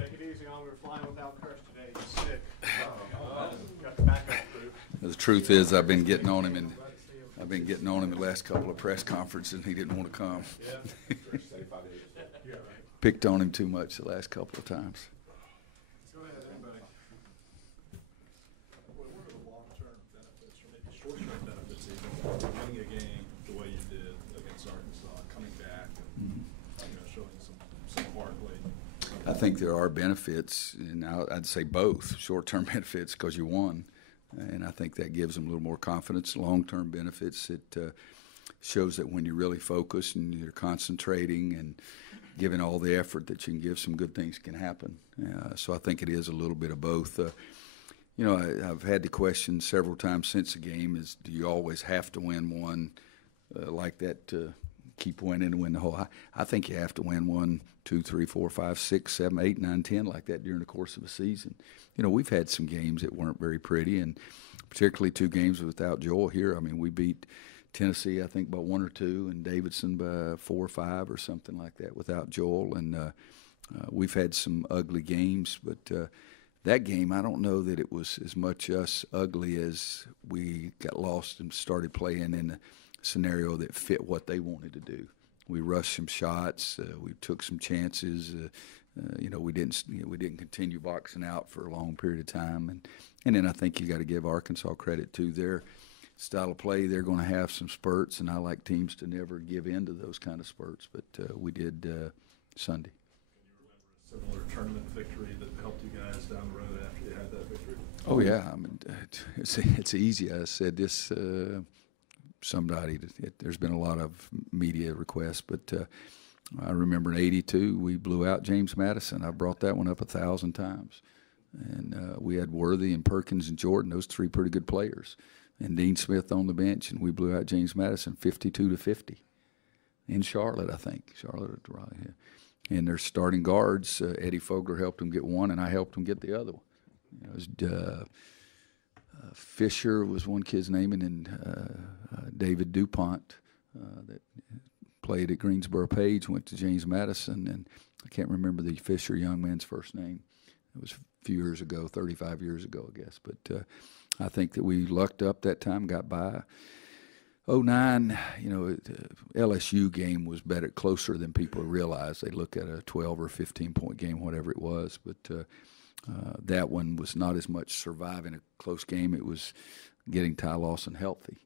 Take it easy on. We're flying without Kirsch today. He's sick. Got the backup group. The truth is, I've been getting on him the last couple of press conferences, and he didn't want to come. Yeah. Picked on him too much the last couple of times. Go ahead, anybody. What are the long-term benefits, or maybe short-term benefits, even winning a game the way you did against Arkansas, coming back, and showing some hard play? I think there are benefits, and I'd say both. Short-term benefits because you won, and I think that gives them a little more confidence. Long-term benefits, it shows that when you're really focused and you're concentrating and giving all the effort that you can give, some good things can happen. So I think it is a little bit of both. I've had the question several times since the game is, do you always have to win one like that to keep winning and win the whole? I think you have to win 1, 2, 3, 4, 5, 6, 7, 8, 9, 10 like that during the course of a season. We've had some games that weren't very pretty, and particularly 2 games without Joel here. I mean, we beat Tennessee, I think, by 1 or 2, and Davidson by 4 or 5 or something like that without Joel. And we've had some ugly games, but that game, I don't know that it was as much us ugly as we got lost and started playing in a scenario that fit what they wanted to do. We rushed some shots, we took some chances. We didn't continue boxing out for a long period of time, and then I think you got to give Arkansas credit too. Their style of play, they're going to have some spurts, and I like teams to never give in to those kind of spurts, but we did Sunday. Can you remember a similar tournament victory that helped you guys down the road after you had that victory? Oh, yeah. I mean, it's easy. I said this there's been a lot of media requests, but I remember in '82 we blew out James Madison. I brought that one up 1,000 times. And we had Worthy and Perkins and Jordan, those 3 pretty good players, and Dean Smith on the bench, and we blew out James Madison 52-50 in Charlotte, I think. Charlotte, right here. And their starting guards, Eddie Fogler helped them get one, and I helped them get the other one. It was Fisher was one kid's name, and then David DuPont that played at Greensboro Page, went to James Madison, and I can't remember the Fisher young man's first name. It was a few years ago, 35 years ago, I guess. But I think that we lucked up that time, got by. '09, LSU game was better, closer than people realize. They look at a 12 or 15-point game, whatever it was. But that one was not as much surviving a close game. It was getting Ty Lawson healthy.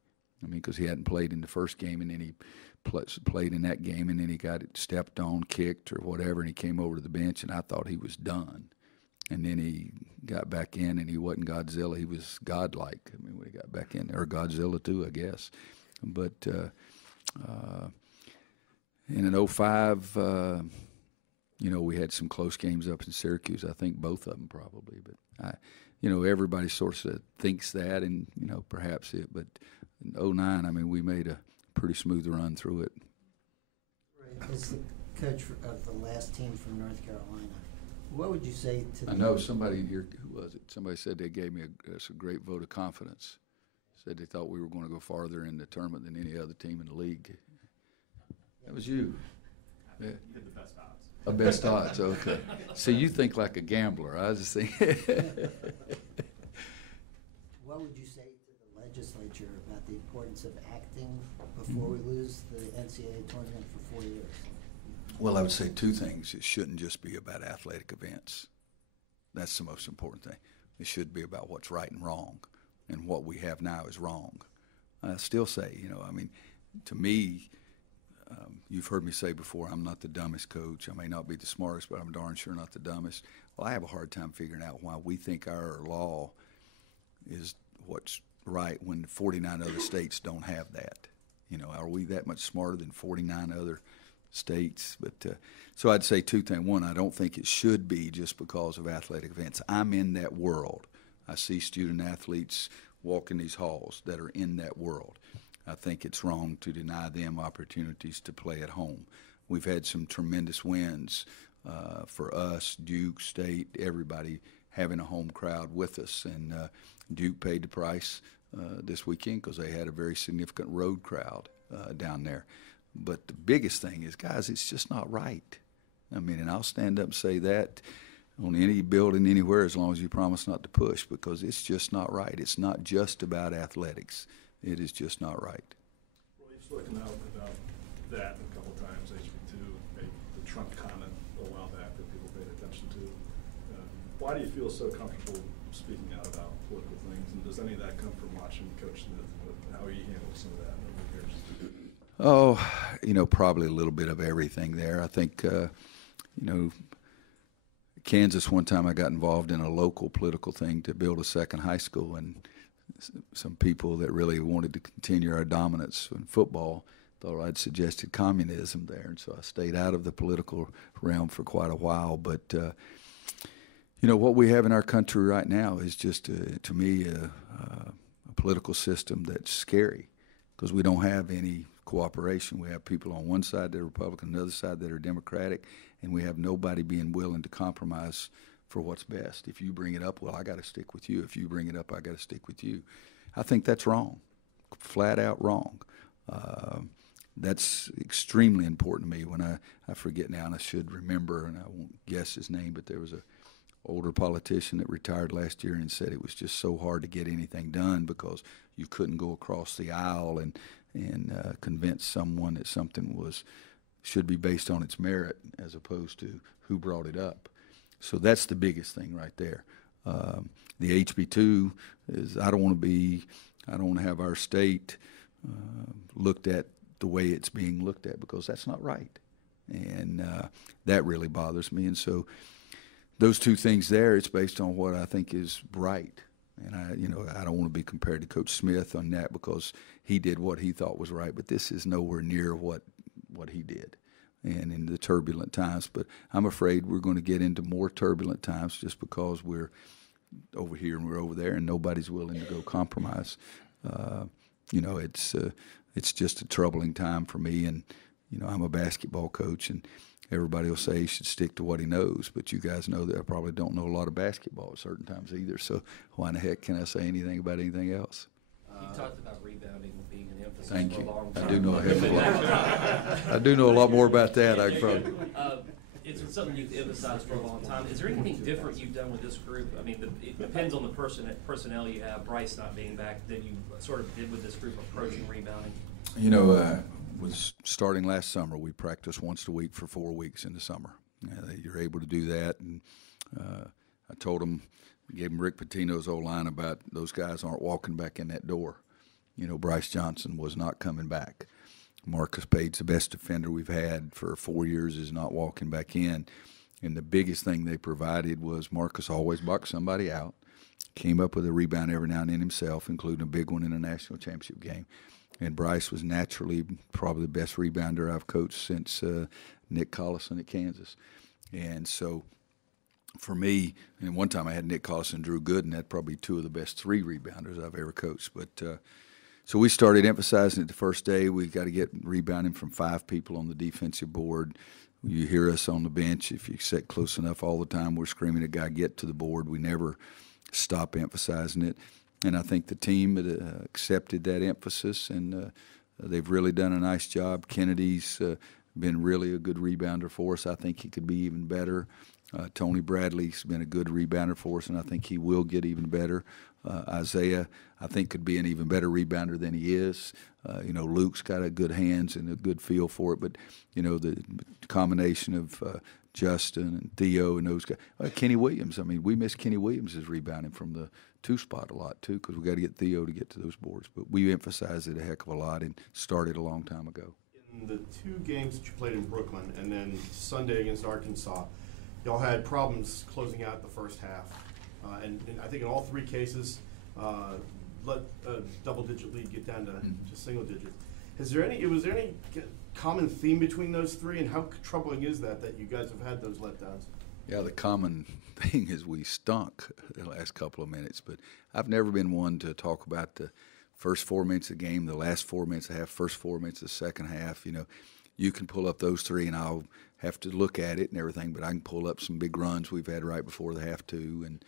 I mean, because he hadn't played in the first game, and then he played in that game, and then he got it stepped on, kicked, or whatever, and he came over to the bench, and I thought he was done. And then he got back in, and he wasn't Godzilla. He was godlike. I mean, when he got back in, or Godzilla too, I guess. But in an '05, we had some close games up in Syracuse. I think both of them probably. But everybody sort of thinks that, and perhaps it. But in '09, I mean, we made a pretty smooth run through it. Right. As the coach of the last team from North Carolina, what would you say to? I know somebody here. Who was it? Somebody said they gave me a great vote of confidence. Said they thought we were going to go farther in the tournament than any other team in the league. That was you. Yeah. You had the best odds. Best odds, okay. See, you think like a gambler. I was just thinking. What would you say to the legislature about the importance of acting before we lose the NCAA tournament for 4 years? Well, I would say 2 things. It shouldn't just be about athletic events. That's the most important thing. It should be about what's right and wrong, and what we have now is wrong. I still say, to me, you've heard me say before, I'm not the dumbest coach. I may not be the smartest, but I'm darn sure not the dumbest. Well, I have a hard time figuring out why we think our law is what's right when 49 other states don't have that. Are we that much smarter than 49 other states? But so I'd say 2 things. One, I don't think it should be just because of athletic events. I'm in that world. I see student athletes walking these halls that are in that world. I think it's wrong to deny them opportunities to play at home. We've had some tremendous wins for us, Duke, State, everybody having a home crowd with us. And Duke paid the price this weekend because they had a very significant road crowd down there. But the biggest thing is, guys, it's just not right. I mean, and I'll stand up and say that on any building anywhere as long as you promise not to push, because it's just not right. It's not just about athletics. It is just not right. Well, you've spoken out about that a couple of times. HB2 made the Trump comment a while back that people paid attention to. Why do you feel so comfortable speaking out about political things? And does any of that come from watching Coach Smith and how he handles some of that over the years? Oh, probably a little bit of everything there. I think, Kansas, one time I got involved in a local political thing to build a second high school, and some people that really wanted to continue our dominance in football thought I'd suggested communism there, and so I stayed out of the political realm for quite a while. But, what we have in our country right now is just, to me, a political system that's scary, because we don't have any cooperation. We have people on one side that are Republican, the other side that are Democratic, and we have nobody being willing to compromise for what's best. If you bring it up, well, I got to stick with you. If you bring it up, I got to stick with you. I think that's wrong, flat out wrong. That's extremely important to me. When I forget now, and I should remember, and I won't guess his name, but there was a older politician that retired last year and said it was just so hard to get anything done because you couldn't go across the aisle and convince someone that something should be based on its merit as opposed to who brought it up. So that's the biggest thing right there. The HB2 is I don't want to have our state looked at the way it's being looked at, because that's not right. And that really bothers me. And so those two things there, it's based on what I think is right. And I don't want to be compared to Coach Smith on that, because he did what he thought was right, but this is nowhere near what he did, and in the turbulent times. But I'm afraid we're going to get into more turbulent times just because we're over here and we're over there, and nobody's willing to go compromise. It's just a troubling time for me, and I'm a basketball coach, and everybody will say he should stick to what he knows, but you guys know that I probably don't know a lot of basketball at certain times either, so why in the heck can I say anything about anything else? You talked about rebounding being an emphasis Thank for you. a long time. I do know a heck of a lot. I do know a lot more about that. I probably. It's something you've emphasized for a long time. Is there anything different you've done with this group? I mean, it depends on the personnel you have, Bryce not being back, than you sort of did with this group approaching rebounding. Was starting last summer. We practiced once a week for 4 weeks in the summer. You're able to do that, and I told him, gave him Rick Pitino's old line about those guys aren't walking back in that door. Bryce Johnson was not coming back. Marcus Page's the best defender we've had for 4 years, is not walking back in. And the biggest thing they provided was Marcus always boxed somebody out, came up with a rebound every now and then himself, including a big one in a national championship game. And Bryce was naturally probably the best rebounder I've coached since Nick Collison at Kansas. And so for me, and one time I had Nick Collison and Drew Gooden, that's probably two of the best three rebounders I've ever coached. But so we started emphasizing it the first day. We got to get rebounding from 5 people on the defensive board. You hear us on the bench. If you sit close enough all the time, we're screaming at a guy, get to the board. We never stop emphasizing it. And I think the team accepted that emphasis, and they've really done a nice job. Kennedy's been really a good rebounder for us. I think he could be even better. Tony Bradley's been a good rebounder for us, and I think he will get even better. Isaiah, I think, could be an even better rebounder than he is. Luke's got a good hands and a good feel for it, but, the combination of Justin and Theo and those guys. Kenny Williams, we miss Kenny Williams' rebounding from the 2 spot a lot, too, because we got to get Theo to get to those boards. But we emphasize it a heck of a lot and started a long time ago. In the 2 games that you played in Brooklyn and then Sunday against Arkansas, y'all had problems closing out the first half. And I think in all 3 cases, let a double-digit lead get down to single digits. Was there any common theme between those 3, and how troubling is that you guys have had those letdowns? Yeah, the common thing is we stunk the last couple of minutes, but I've never been one to talk about the first 4 minutes of the game, the last 4 minutes of the half, first 4 minutes of the second half. You can pull up those 3, and I'll have to look at it and everything, but I can pull up some big runs we've had right before the half, too, and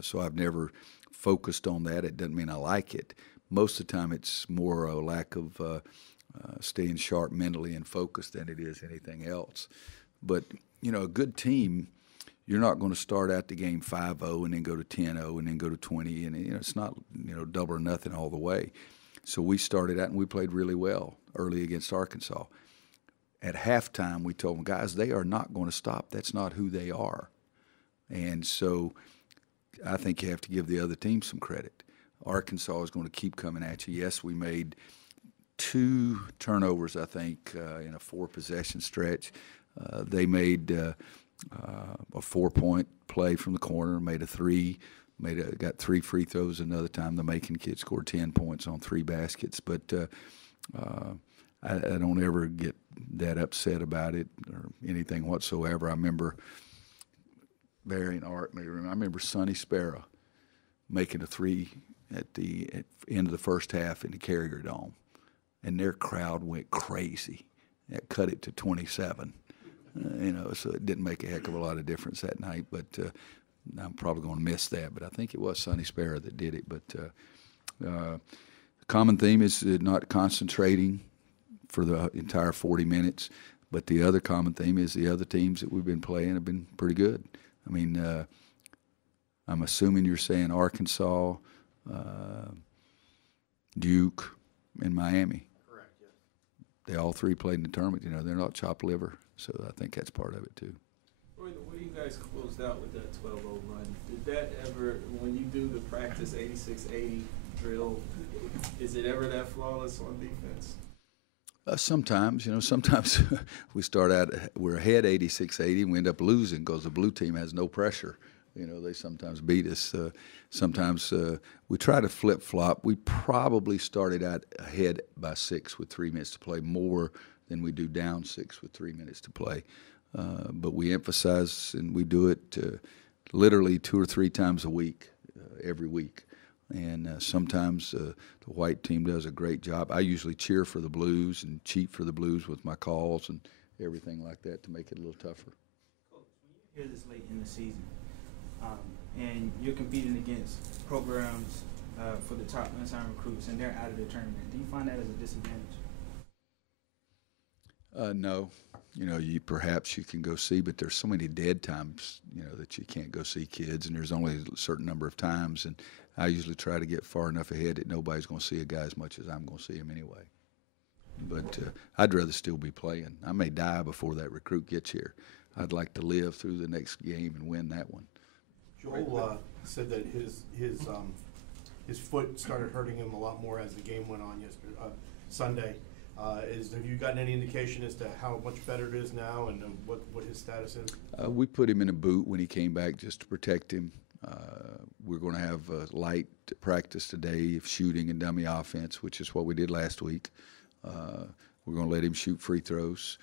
so I've never focused on that. It doesn't mean I like it. Most of the time it's more a lack of staying sharp mentally and focused than it is anything else. But, a good team, you're not going to start out the game 5-0 and then go to 10-0 and then go to 20, and it's not double or nothing all the way. So we started out and we played really well early against Arkansas. At halftime, we told them, guys, they are not going to stop. That's not who they are. And so I think you have to give the other team some credit. Arkansas is going to keep coming at you. Yes, we made 2 turnovers, I think, in a 4-possession stretch. They made a 4-point play from the corner, made a 3, got 3 free throws. Another time the Macon kid scored 10 points on 3 baskets. But I don't ever get that upset about it or anything whatsoever. I remember Barry and Art, I remember Sonny Sparrow making a 3 at the end of the first half in the Carrier Dome, and their crowd went crazy. That cut it to 27. So it didn't make a heck of a lot of difference that night, but I'm probably going to miss that. But I think it was Sonny Sparrow that did it. But the common theme is not concentrating for the entire 40 minutes. But the other common theme is the other teams that we've been playing have been pretty good. I mean, I'm assuming you're saying Arkansas, Duke, and Miami. Correct, yes. They all 3 played in the tournament. They're not chopped liver, so I think that's part of it too. When you guys closed out with that 12-0 run, did that ever, when you do the practice 86-80 drill, is it ever that flawless on defense? Sometimes, sometimes we start out, we're ahead 86-80, and we end up losing because the blue team has no pressure. They sometimes beat us. Sometimes we try to flip-flop. We probably started out ahead by 6 with 3 minutes to play more than we do down 6 with 3 minutes to play. But we emphasize, and we do it literally 2 or 3 times a week, every week. And sometimes the white team does a great job. I usually cheer for the Blues and cheat for the Blues with my calls and everything like that to make it a little tougher. Coach, when you hear this late in the season, and you're competing against programs for the top unsigned recruits, and they're out of the tournament, do you find that as a disadvantage? No. Perhaps you can go see, but there's so many dead times, that you can't go see kids, and there's only a certain number of times, and I usually try to get far enough ahead that nobody's going to see a guy as much as I'm going to see him anyway. But I'd rather still be playing. I may die before that recruit gets here. I'd like to live through the next game and win that one. Joel said that his foot started hurting him a lot more as the game went on Sunday. Have you gotten any indication as to how much better it is now and what his status is? We put him in a boot when he came back just to protect him. We're going to have a light practice today of shooting and dummy offense, which is what we did last week. We're going to let him shoot free throws.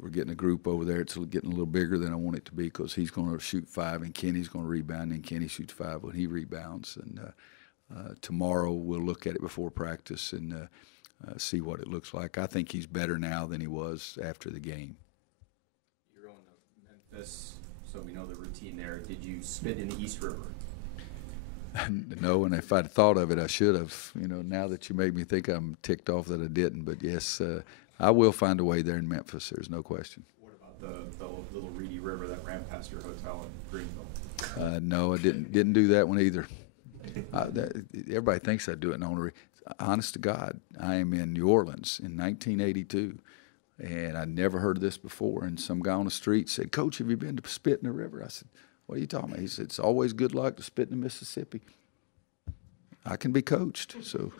We're getting a group over there. It's getting a little bigger than I want it to be because he's going to shoot 5 and Kenny's going to rebound, and Kenny shoots 5 when he rebounds. And tomorrow we'll look at it before practice and see what it looks like. I think he's better now than he was after the game. You're going to Memphis, so we know the routine there. Did you spit in the East River? No, and if I'd thought of it, I should have. Now that you made me think, I'm ticked off that I didn't. But yes, I will find a way there in Memphis. There's no question. What about the little reedy river that ran past your hotel in Greenville? No, I didn't do that one either. Everybody thinks I do it in honor. Honest to God, I am in New Orleans in 1982, and I never heard of this before. And some guy on the street said, "Coach, have you been to spit in the river?" I said, "What are you talking about?" He said, "It's always good luck to spit in the Mississippi." I can be coached. So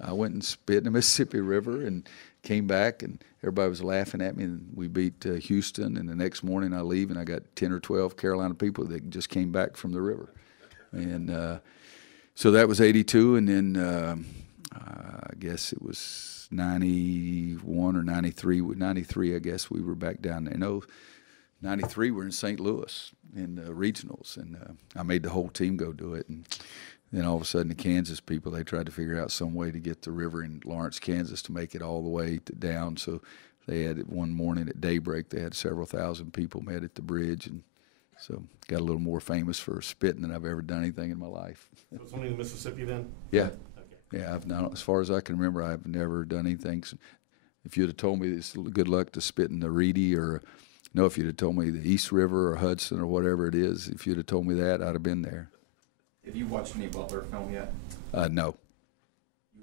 I went and spit in the Mississippi River and came back, and everybody was laughing at me. And we beat Houston, and the next morning I leave, and I got 10 or 12 Carolina people that just came back from the river. And so that was 82, and then I guess it was 91 or 93. 93, I guess, we were back down there. No, 93, we're in St. Louis in the regionals, and I made the whole team go do it. And then all of a sudden the Kansas people, they tried to figure out some way to get the river in Lawrence, Kansas to make it all the way down. So they had it one morning at daybreak. They had several thousand people met at the bridge, and so got a little more famous for spitting than I've ever done anything in my life. So it's only the Mississippi then? Yeah. Okay. Yeah, I've not, as far as I can remember, I've never done anything. If you'd have told me it's good luck to spit in the Reedy or No, if you'd have told me the East River or Hudson or whatever it is, if you'd have told me that, I'd have been there. Have you watched any Butler film yet? No.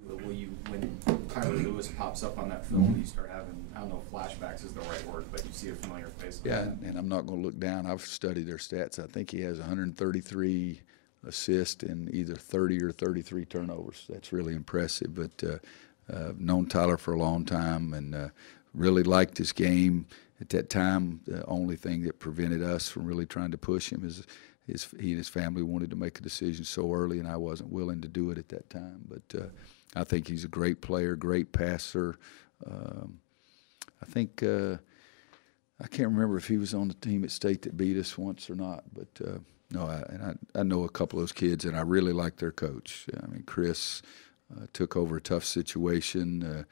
Will you, when Tyler Lewis pops up on that film, you start having, I don't know if flashbacks is the right word, but you see a familiar face? Yeah, and I'm not going to look down. I've studied their stats. I think he has 133 assists and either 30 or 33 turnovers. That's really impressive. But I've known Tyler for a long time and really liked his game. At that time, the only thing that prevented us from really trying to push him is he and his family wanted to make a decision so early, and I wasn't willing to do it at that time. But I think he's a great player, great passer. I think I can't remember if he was on the team at State that beat us once or not, but no, I know a couple of those kids, and I really like their coach. I mean, Chris took over a tough situation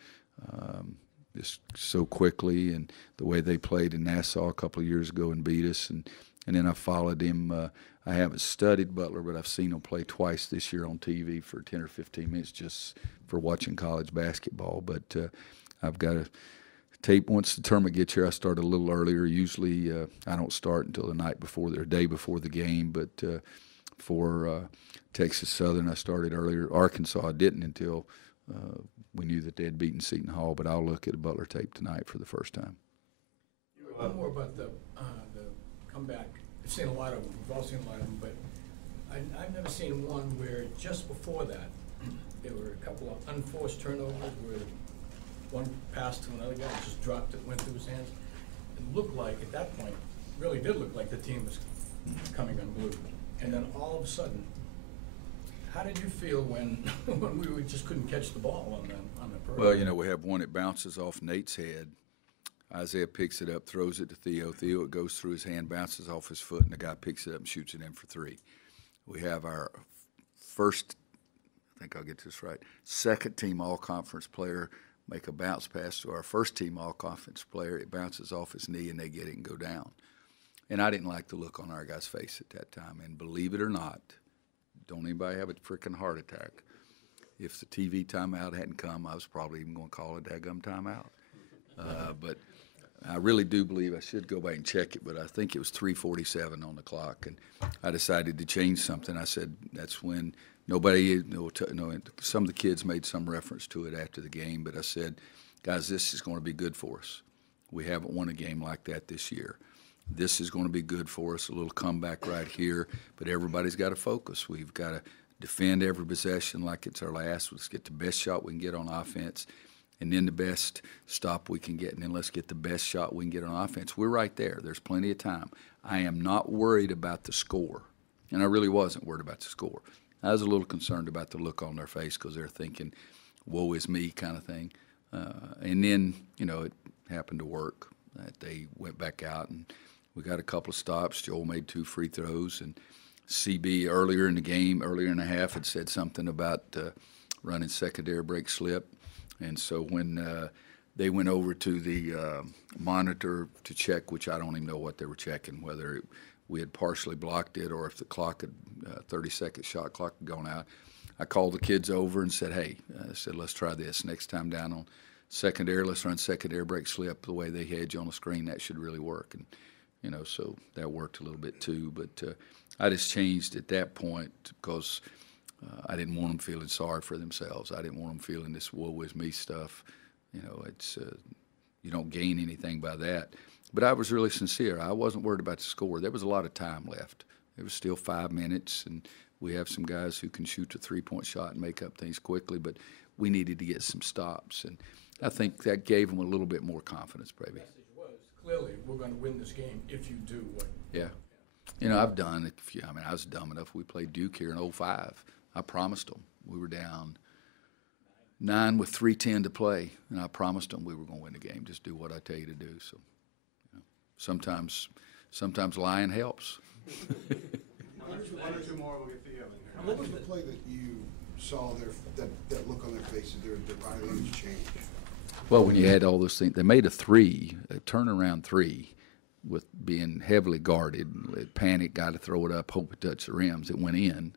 just so quickly, and the way they played in Nassau a couple of years ago and beat us, and then I followed him. I haven't studied Butler, but I've seen him play twice this year on TV for 10 or 15 minutes just for watching college basketball. But I've got a tape. Once the tournament gets here, I start a little earlier. Usually I don't start until the night before or day before the game. But for Texas Southern, I started earlier. Arkansas, I didn't until we knew that they had beaten Seton Hall. But I'll look at a Butler tape tonight for the first time. One more about the comeback. I've seen a lot of them. We've all seen a lot of them, but I've never seen one where just before that there were a couple of unforced turnovers where one passed to another guy and just dropped it, went through his hands. It looked like at that point, really did look like the team was coming unglued. And then all of a sudden, how did you feel when we just couldn't catch the ball on the perimeter? Well, you know, we have one that bounces off Nate's head. Isaiah picks it up, throws it to Theo. Theo, it goes through his hand, bounces off his foot, and the guy picks it up and shoots it in for three. We have our first, I think I'll get this right, second-team all-conference player make a bounce pass to our first-team all-conference player. It bounces off his knee, and they get it and go down. And I didn't like the look on our guy's face at that time. And believe it or not, don't anybody have a freaking heart attack. If the TV timeout hadn't come, I was probably even going to call a daggum timeout. But I really do believe, I should go back and check it, but I think it was 3:47 on the clock, and I decided to change something. I said that's when nobody, some of the kids made some reference to it after the game, but I said, guys, this is going to be good for us. We haven't won a game like that this year. This is going to be good for us, a little comeback right here, but everybody's got to focus. We've got to defend every possession like it's our last. Let's get the best shot we can get on offense, and then the best stop we can get, and then let's get the best shot we can get on offense. We're right there. There's plenty of time. I am not worried about the score, and I really wasn't worried about the score. I was a little concerned about the look on their face because they're thinking, woe is me kind of thing. And then, it happened to work. They went back out, and we got a couple of stops. Joel made 2 free throws, and CB earlier in the game, earlier in the half, had said something about running secondary break slip. And so when they went over to the monitor to check, which I don't even know what they were checking, whether we had partially blocked it or if the clock had 30-second shot clock had gone out, I called the kids over and said, hey, I said, let's try this. Next time down on secondary, let's run secondary break slip the way they hedge on the screen. That should really work. And, so that worked a little bit too. But I just changed at that point because I didn't want them feeling sorry for themselves. I didn't want them feeling this woe is me stuff. It's you don't gain anything by that. But I was really sincere. I wasn't worried about the score. There was a lot of time left. There was still 5 minutes, and we have some guys who can shoot a three-point shot and make up things quickly, but we needed to get some stops. And I think that gave them a little bit more confidence, baby. The message was, clearly, we're going to win this game if you do what. Yeah. I've done, I was dumb enough. We played Duke here in 2005. I promised them. We were down 9 with 3:10 to play, and I promised them we were going to win the game. Just do what I tell you to do. So, sometimes lying helps. One or two more, we'll get Theo in here. What was the play that you saw that look on their faces, their body language change? Well, when you had all those things, they made a turnaround three, with being heavily guarded. Panic, got to throw it up, hope it touched the rims. It went in.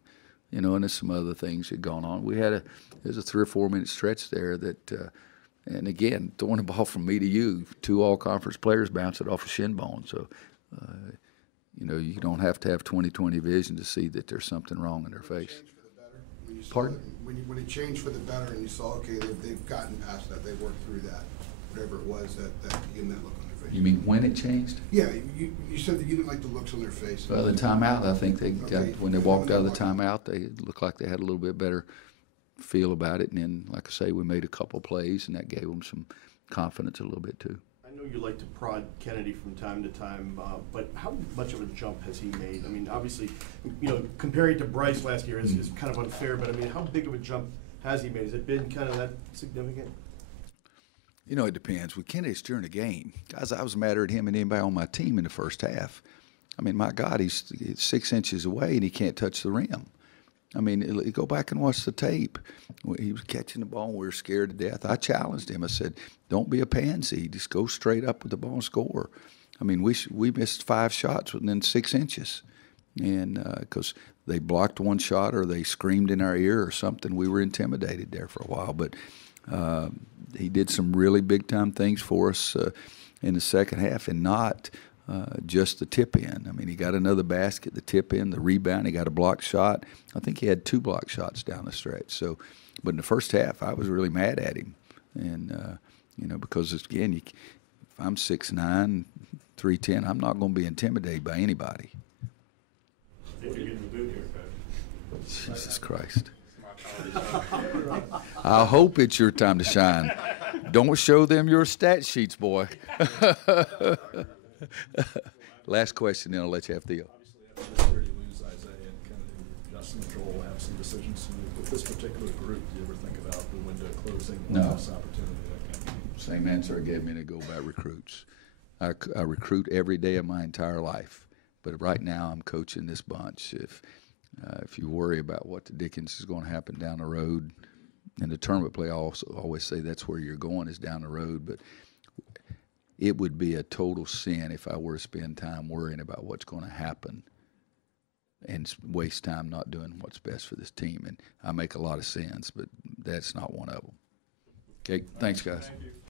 And there's some other things that had gone on. There's a 3 or 4 minute stretch there that And again, throwing the ball from me to you, 2 all-conference players bounce it off a shin bone. So, you know, you don't have to have 20/20 vision to see that there's something wrong in their face. Pardon? When it changed for the better and you saw, okay, they've gotten past that, they've worked through that, whatever it was, that you that look on their face. You mean when it changed? Yeah, you said that you didn't like the looks on their face. Well, the timeout, I think they got, Okay. when they walked out of the timeout, they looked like they had a little bit better feel about it. And then, like I say, we made a couple plays, and that gave them some confidence a little bit too. I know you like to prod Kennedy from time to time, but how much of a jump has he made? I mean, obviously, you know, comparing to Bryce last year is kind of unfair, but I mean, how big of a jump has he made? Has it been kind of that significant? You know, it depends. With Kennedy's during the game, guys, I was madder at him than anybody on my team in the first half. I mean, my God, he's 6 inches away and he can't touch the rim. I mean, go back and watch the tape. He was catching the ball and we were scared to death. I challenged him. I said, don't be a pansy. Just go straight up with the ball and score. I mean, we missed 5 shots within 6 inches. And because they blocked one shot or they screamed in our ear or something, we were intimidated there for a while. But he did some really big-time things for us in the second half, and not just the tip-in. I mean, he got another basket, the tip-in, the rebound. He got a block shot. I think he had 2 block shots down the stretch. So, but in the first half, I was really mad at him. And, you know, because, again, if I'm 6'9", 310, I'm not going to be intimidated by anybody. Jesus Christ. I hope it's your time to shine. Don't show them your stat sheets, boy. Last question, then I'll let you have Theo. Obviously, after this year, you lose Isaiah and Kennedy, Justin and Joel have some decisions to make. With this particular group, do you ever think about the window closing? No. This opportunity that kind of Same answer I gave a minute ago about recruits. I recruit every day of my entire life, but right now I'm coaching this bunch. If you worry about what the dickens is going to happen down the road, in the tournament play, I also always say that's where you're going, is down the road. But it would be a total sin if I were to spend time worrying about what's going to happen and waste time not doing what's best for this team. And I make a lot of sins, but that's not one of them. Okay, thanks, guys.